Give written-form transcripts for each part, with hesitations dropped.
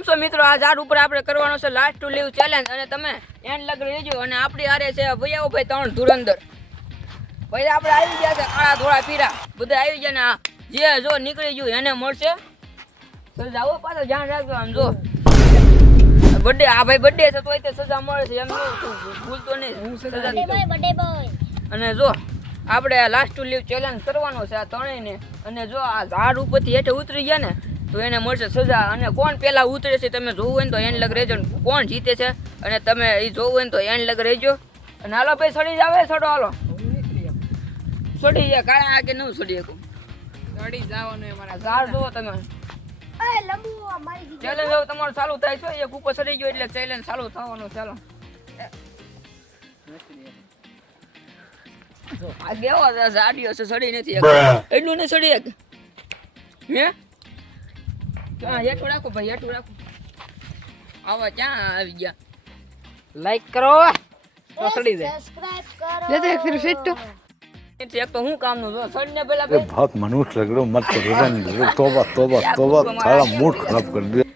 કેમ છો મિત્રો? આ ઝાડ ઉપર આપણે કરવાનો છે લાસ્ટ ટુ લીવ ચેલેન્જ અને તમે એન્ડ લગ રહેજો. અને આપણી હારે છે ભૈયાઓ ભાઈ 3 ધુરંધર ભાઈ. આપણે આવી ગયા છે કાળા ધોળા પીરા બધા આવી ગયા ને આ જે જો નીકળી ગયું એને મળશે સજા. આવો પાછો ધ્યાન રાખજો. આમ જો બર્થડે આ ભાઈ બર્થડે છે તોય તે સજા મળે છે એમ ભૂલતો નહીં સજા દીધો. અને જો આપણે લાસ્ટ ટુ લીવ ચેલેન્જ કરવાનો છે આ ત્રણેયને. અને જો આ ઝાડ ઉપરથી હેઠે ઉતરી ગયા ને તો એને મળશે સજા. અને કોણ પહેલા ઉતરે છે તમે જોવું હોય ને તો એન્ડ લગ રહેજો. કોણ જીતે છે અને તમે એ જોવું હોય ને તો એન્ડ લગ રહેજો. અને હાલો ભાઈ સડી જાવે સડો હાલો સડી જાય કાળા આ કે ન સડી શકું સડી જવાનું મારા ઝાડ જોવો તમે. ચેલેન્જ હવે તમારું ચાલુ થાય છે. એક ઉપર સડી ગયો એટલે ચેલેન્જ ચાલુ થવાનો. ચાલો આ કેવો ઝાડીઓ છે સડી નથી એટલું ને સડી એક હે ક્યાં હેઠું રાખો ભાઈ હેઠું રાખો. આવા ક્યાં આવી ગયા? લાઈક કરો તો સડી જાય. सब्सक्राइब करो ले तो एक फिर सेट तो એક તો હું કામનું જો સડીને પહેલા ये बहुत मनुष्य लग रहे हो मत करो तौबा तौबा तौबा सारा मूड खराब कर दिया.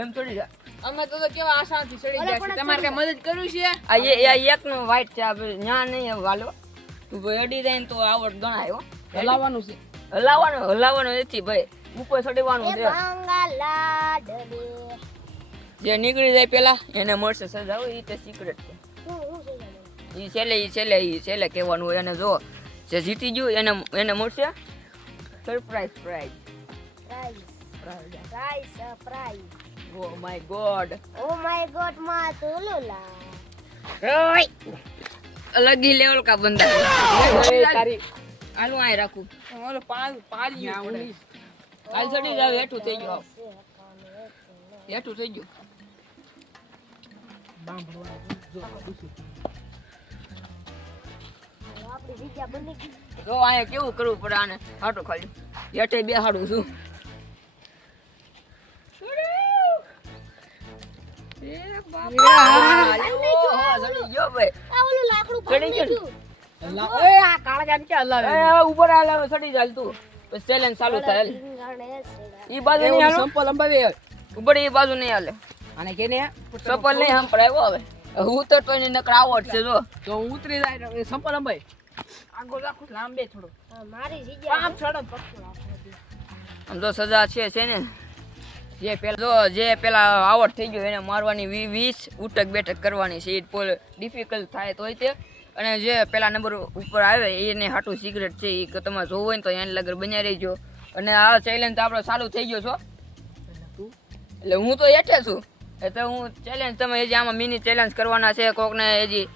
એમ થોડી જાય. અમે તો કેવા આસાનથી સડી જાય છે. તમારે કઈ મદદ કરવી છે? આ એક નો વાઈટ છે આપણે ન્યા નહીં વાલો તું ભાઈ અડી જાય ને તો આવડ ગણાય હો. હલાવવાનું છે. હલાવવાનો નથી ભાઈ ઉપર ચડવાનું છે. भांगा लाडले જે નીકળી જાય પેલા એને મળશે સજા. હોય એ તો સિક્રેટ છે. એ છેલ્લે કહેવાનું હોય. અને જો જે જીતી ગયું એને મળશે surprise prize. Prize surprise oh my god oh my god मातुलुला અલગ ही લેવલ કા બંદા. તારી આલું આય રાખું ઓલો પાલી હાલ ચડી જાવ. હેઠું થઈ ગયું હેઠું થઈ ગયું. આપણી વિદ્યા બની ગઈ જો આયા કેવું કરવું પડે આને હાટો ખાલી હેઠે બેહાડું છું. એ બાપા ચડી ગયો ભાઈ. આ ઓલું લાકડું ચડી ભાંગી ગયું. ગયું ઓય આ કાળા જાન કે હલાવે ઉપર હાલ ચડી જાય તું પછી ચેલેન્જ ચાલુ થાય. રીંગણે સેડા ઈ બાજુ નહીં હાલો સંપલ અંબાવે ઉપર ઈ બાજુ નહીં હાલે. અને કેને ચપ્પલ નહીં સંભળાયો હવે હું તો ટોયને નકર આવડ છે જો. તો ઉતરી જાય સંપલ અંબાઈ આગો રાખો લાંબે થોડો હા, મારી જગ્યા આમ છોડો પકડો. આમ તો સજા છે ને જે પેલા આવડ થઈ ગયો એને મારવાની 20 ઉટક બેઠક કરવાની છે. એ ડિફિકલ્ટ થાય તોય તે. અને જે પેલા નંબર ઉપર આવે એને હાટું સિક્રેટ છે. એ તમે જોવું હોય ને તો એને લગર બન્યા રહેજો. અને આ ચેલેન્જ તો આપણો ચાલુ થઈ ગયો છો એટલે હું તો હેઠે છું. એટલે હું ચેલેન્જ તમે હજી આમાં મિની ચેલેન્જ કરવાના છે. કોકને હજી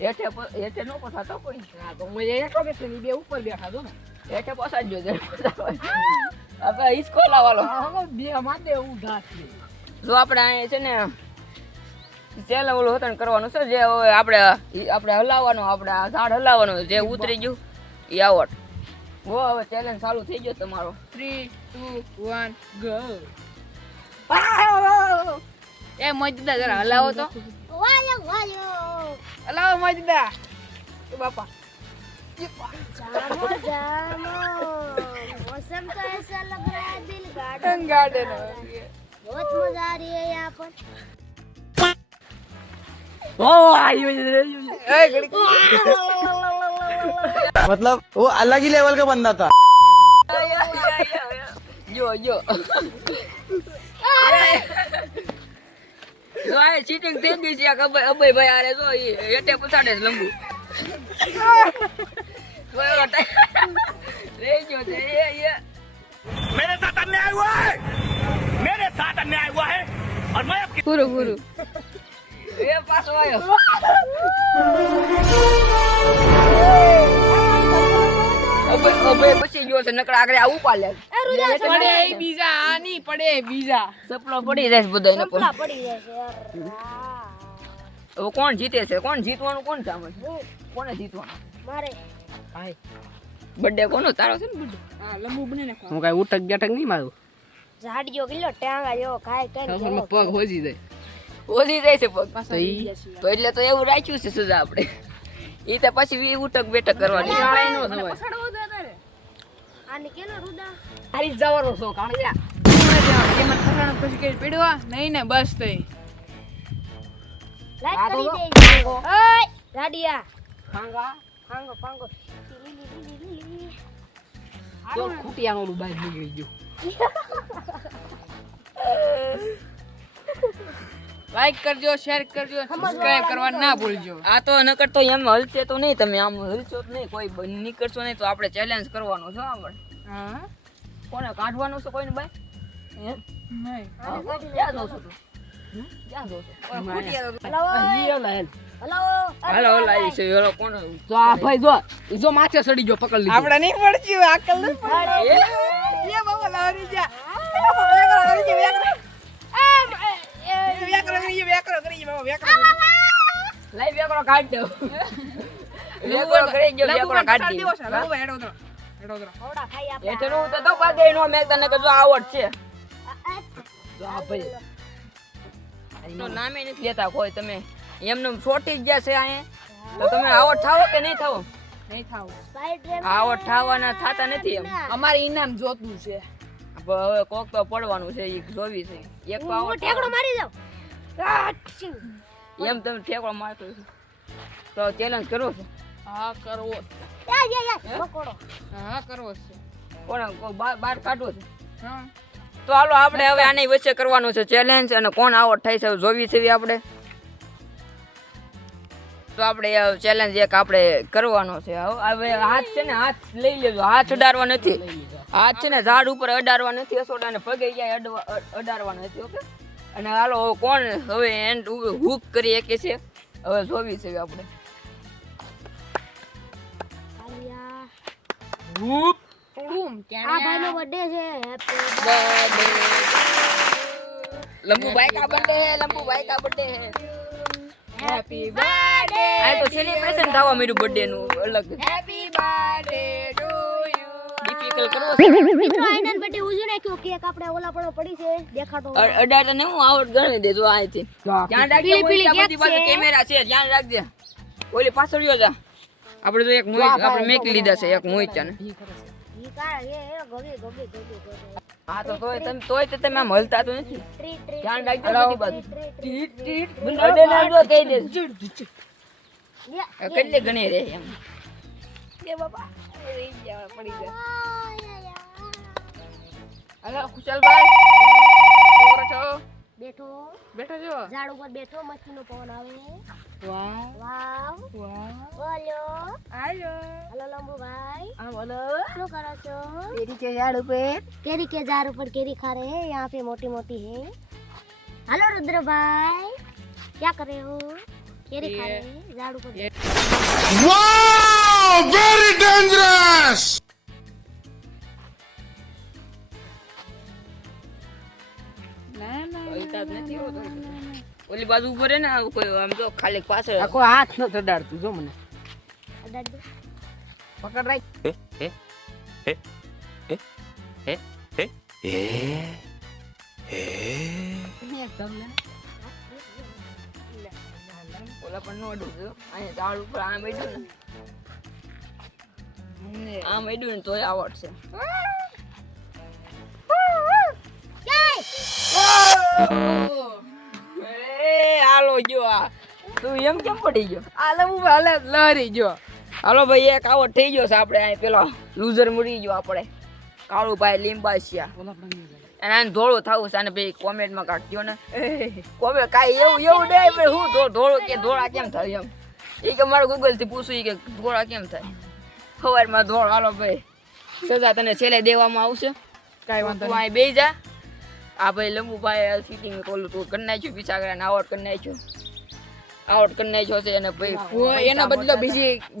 હેઠે નો પસાતો કોઈ હા તો હું એટલો કે ની બે ઉપર બેઠા છો ને હેઠે પસાડજો આપણે હિસકો લાવવાનો. હા બે માથે ઉધા છે. જો આપણે અહીંયા છે ને ચેલેન્જ ઓલું હતન કરવાનું છે. જે હવે આપણે હલાવવાનું આપણે આ ઝાડ હલાવવાનું જે ઉતરી ગયું એ આવડ. હો હવે ચેલેન્જ ચાલુ થઈ ગયો તમારો. 3 2 1 ગો. એ મજદા જરા હલાવો તો વાયો હલાવો મજદા. એ બાપા जामो जामो मौसम तो ऐसा लग रहा है दिल गार्डन ગાર્ડન बहुत मजा आ रही है यहाँ पर मतलब वो अलग ही लेवल का बंदा था. જો જો આ ચીટિંગ થઈ ગઈ છે. આ અભય ભાઈ આરે જો એ હેઠે પછાડે છે લંબુ. मेरे साथ अन्याय हुआ है मेरे साथ अन्याय हुआ है और मैं अब ગુરુ ગુરુ એ પાછો આવ્યો. અભય પછી ગયો છે નકર આગળ આવું પાલે પડે બીજા આની પડે બીજા સપનો પડી જાય છે બધાને. चपला पड़ी जैसे यार હવે કોણ જીતે છે? કોણ જીતવાનું? કોણ સામે છે? કોને જીતવાનું? मारे ભાઈ બર્થડે કોનો? તારો છે ને બર્થડે? હા લંબુ બને નાખો. હું કાઈ ઉટક ગટક નહીં મારું. झाड़ियों किलो टांगा जो खाए कहीं ખબર પગ હોજી જાય ઓલી જાય છે પગ. પાછા ઈ તો એટલે તો એવું રાખ્યું છે સજા આપણે. એ તો પછી ઉટક બેઠક કરવાની. કાળાઈ નો થવાય. आने के ना रुदा તારી જવાનો છો કાળિયા કે મને ખટાણો પછી કે પીડવા નહીં ને બસ તઈ લાઈક કરી દેજો ઓય ગાડિયા ખાંગા પાંગો પાંગો તો ખૂટિયાનું બાઈક નીકળી ગયું લાઈક કરજો શેર કરજો સબસ્ક્રાઇબ કરવા ના ભૂલજો આ તો નકર તો એમ હલશે તો નહીં, તમે આમ હલશો જ નહીં, કોઈ નીકળશો નહીં તો આપણે ચેલેન્જ કરવાનો છે આપણે. હા કોને કાઢવાનું છે કોઈને ભાઈ? હે? નહીં ક્યાં જાવ છો તું? ક્યાં જાવ છો? હાલો હાલો આવી છે હાલો કોણ તો આ ભાઈ જો માથે સડી ગયો પકડ લીધો આપણે નહીં પડ્યું આકલ ન એ બાબા લારી જા લાઈ બેકરો કાઢ દો. બેકરો કરી ગયો બેકરો કાઢ દી. થોડા ખાઈ આપણે એટલું તો પાગે નો મેં તને કીધું આવડ છે. તો આ ભાઈ તો નામે નથી લેતા કોઈ, તમે એમને છોટી જ ગયા છે અહીંયા તો તમે આવડ થાવો કે નહીં થાવો? નહીં થાવ સ્પાઈડર આવડ થાવાના થાતા નથી એમ. અમારે ઇનામ જોતું છે હવે કોક તો પડવાનું છે ઈ જોવી છે. એક તો હું આવડ ઠેકડો મારી જાવ એમ તમે ઠેકડો મારતો છો. તો ચેલેન્જ કરવો છે હા કરવો યા પકોડો હા કરવો છે કોણ બહાર કાઢવો છે? હા તો હાલો આપણે હવે આની વચ્ચે કરવાનું છે ચેલેન્જ, અને કોણ આવડ થાય છે જોવી છે આપણે. તો આપણે ચેલેન્જ એક આપણે કરવાનો છે. હવે હાથ છે ને હાથ લઈ લેજો, હાથ અડાડવા નથી. હાથ છે ને ઝાડ ઉપર અડાડવા નથી, અસોડાને પગે ક્યાંય અડાડવા નથી. ઓકે, અને હાલો કોણ હવે એન્ડ હુક કરી શકે છે હવે જોવી છે આપણે. આલિયા રૂપ રૂમ આ ભાઈનો બર્થડે છે હેપી લંબુભાઈ કા બર્થડે હે, લંબુભાઈ કા બર્થડે હે. હેપી બર્થડે આ તો સેલિબ્રેશન થવા મેરું બર્થડે નું અલગ happy birthday to you difficult કરવો છે. મિત્રો આઈનન બર્થડે ઉજવી નાખ્યો કેક આપણે ઓલા પણ પડી છે દેખાતો અડાડતા ને હું આવડ ગણી દેજો આથી. ધ્યાન રાખજે, પીળી ઓલી કેક બધી પાસે છે. કેમેરા છે, ધ્યાન રાખજે. ઓલી પાછળ રહ્યો જા. આપણે તો એક મોહિત આપણે મેકી લીધા છે, એક મોહિત છે ને. ઈ કા એ ગોગી ગોગી ગોગી હા તો તોય તો તમે આમ હલતા તો નથી. ટ્રીટ ધ્યાન રાખજો બધી બાજુ. ટ્રીટ અડે ના જો કહી દે. યા કેટલી ગણી રે એમ. કે બાબા રહી ગયા પડી ગયા અલા ખુશાલભાઈ કોરો છો બેઠો બેઠો છો ઝાડ ઉપર બેઠો મસ્તીનો પવન આવે વાહ વાવ વાહ બોલો આયો હલો લંબુભાઈ આ બોલો શું કરો છો કેરી के झाड़ पे केरी के जार ऊपर केरी खा रहे हैं यहाँ पे मोटी मोटी है हेलो रुद्र भाई क्या कर रहे हो केरी खा रहे हैं झाड़ ऊपर Wow! Very dangerous! ના ના હલતા જ નથી હોતો. ઓલી બાજુ ઉપર હે ને કોઈ આમ તો ખાલી પાછળ આ કોઈ હાથ ન ચડાડતું જો મને अड्डा પકડ રાખ ઓલા પણ નો અડું. અહીંયા ઝાડ ઉપર આમ બેઠું ને આમ અડ્યું ને તોય આવડશે. એ હાલો ગયો આ. તું એમ કેમ પડી ગયો? આ લઉં હાલે લહરી જો હાલો ભાઈ એક આવડ થઈ ગયો છે આપણે. અહીં પેલો લૂઝર મરી ગયો આપણે, કાળુભાઈ લીંબાસિયા. અને આને ધોળું થવું છે, અને ભાઈ કોમેન્ટમાં કાઢજો ને કોમેન્ટ કાંઈ એવું એવું નહીં પણ હું ધોળું કે ધોળા કેમ થાય એમ. એ કે મારે ગૂગલથી પૂછું ઈ કે ધોળા કેમ થાય સવારમાં ધોળ. હાલો ભાઈ સજા તને છેલ્લે દેવામાં આવશે. કાઈ વાંધો તું અહીં બેસી જા. આ ભાઈ લંબુભાઈ સીટિંગ ઓલું તું કરી નાખ્યું, પીછાગરાને આવડ કરી નાખ્યો, આવડ કરી નાખ્યો છે. અને ભાઈ હું એનો બદલો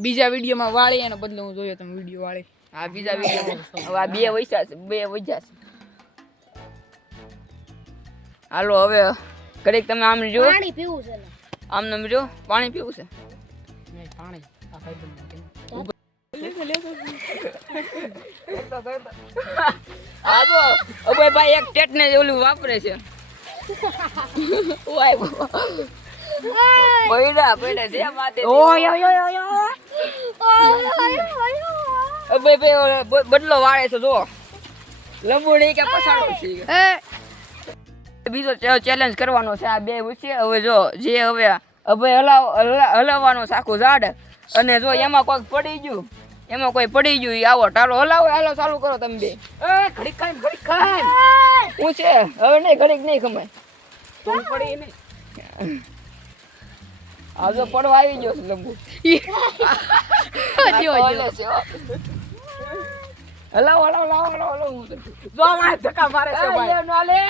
બીજા વિડીયોમાં વાળી એનો બદલો હું જોયો તમે વિડીયો વાળી આ બીજા વિડીયો હવે આ બે વૈસા છે, બે વૈસા છે. હાલો હવે ઘડીક તમે આમ જો, पानी पीવું છે આમ નમ જો, પાણી પીવું છે. પાણી આ હા તો અભય ભાઈ એક ટેટ ને ઓલું વાપરે છે. ઓય પૈડા પૈડા છે માથે. ઓય અભય ભાઈ બદલો વાળે છે જો. લંબુ નહીં કે પછાડો છે. બીજો ચેલેન્જ કરવાનો છે આ બે વચ્ચે. હવે જો જે હવે હલાવવાનો છે આખું ઝાડ, અને જો એમાં કોઈ પડી ગયું ઈ આવો ટાળો હલાવો. હાલો ચાલુ કરો તમે બે. ઘડીક ખાય હું છે હવે નહીં ઘડીક નહીં ખમાય. તો પડી નહીં. આ જો પડવા આવી ગયો છે લંબુ. હલે છે, હો. હલાવો. જો આ ધક્કા મારે છે ભાઈ. એમ ના લે.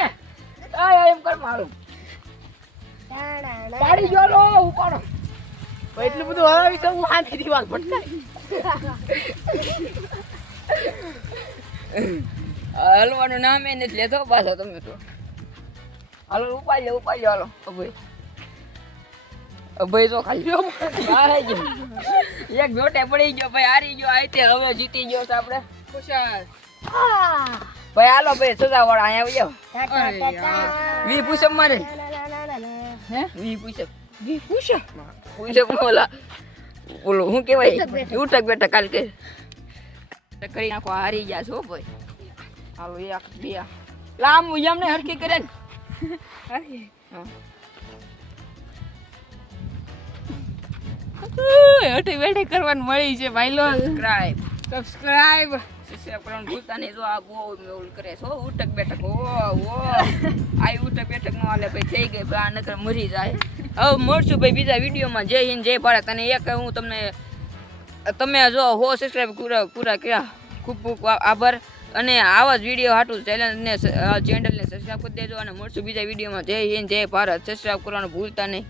એમ કર મારું. પાડી ગયો લો ઉપાડો. ભાઈ એટલું બધું હલાવી તો હું હાથી દીવાલ ભટકાય. હલવાનું નામ એ નથી લેતો પાછા તમે તો. હાલો ઉપાડી લો હાલો. અભય તો ખાલી હારી ગયો. એક જોટે પડી ગયો ભાઈ, હારી ગયો. આ તે હવે જીતી ગયો છે આપણે. ખુશાલ. ભાઈ હાલો ભાઈ સજા વાળા અહીંયા આવી જાઓ. टा टा टा વી પુષપ મારે. हे વી પુષપ ઓલા ઓલો શું કહેવાય ઉઠક બેઠક કાલ કે કરી નાખો. હારી ગયા છો ભાઈ. હાલો એક બે લાંબુ એમને હરકી કરે ને. હા. હઠી બેઠી કરવાનું મળી છે ભાઈ લો. Subscribe subscribe. કરવાનું ભૂલતા નહીં. જો આ બહુ મેળ કરે છો ઉઠક બેઠક. આ ઉઠક બેઠક નો હાલે ભાઈ, થઈ ગઈ ભાઈ. આ નકર મરી જાય. હવે મળશું ભાઈ બીજા વિડીયોમાં. જય હિન્દ જય ભારત. અને એક હું તમને તમે જો 100 સબસ્ક્રાઇબ પૂરા કર્યા, ખૂબ ખૂબ આભાર. અને આવા જ વિડીયો હાટું ચેનલને સબસ્ક્રાઇબ કરી દેજો. અને મળશું બીજા વિડીયોમાં. જય હિન્દ જય ભારત. સબસ્ક્રાઇબ કરવાનું ભૂલતા નહીં.